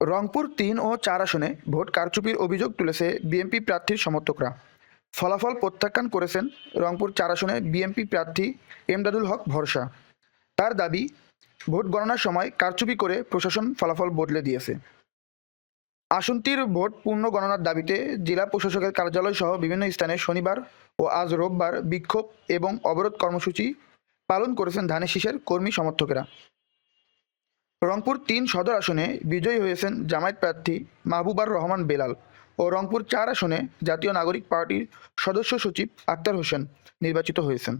রংপুর ৩ ও ৪ আসনে ভোট কারচুপির অভিযোগ তুলেছে বিএনপি প্রার্থীর সমর্থকরা। ফলাফল প্রত্যাখ্যান করেছেন রংপুর ৪ আসনে বিএনপি প্রার্থী এমদাদুল হক ভরসা। তার দাবি, ভোট গণনার সময় কারচুপি করে প্রশাসন ফলাফল বদলে দিয়েছে। আসনটির ভোট পূর্ণ গণনার দাবিতে জেলা প্রশাসকের কার্যালয় সহ বিভিন্ন স্থানে শনিবার ও আজ রোববার বিক্ষোভ এবং অবরোধ কর্মসূচি পালন করেছেন ধানের শীষের কর্মী সমর্থকেরা। রংপুর ৩ সদর আসনে বিজয়ী হয়েছেন জামায়াত প্রার্থী মাহবুবার রহমান বেলাল ও রংপুর ৪ আসনে জাতীয় নাগরিক পার্টির সদস্য সচিব আক্তার হোসেন নির্বাচিত হয়েছেন।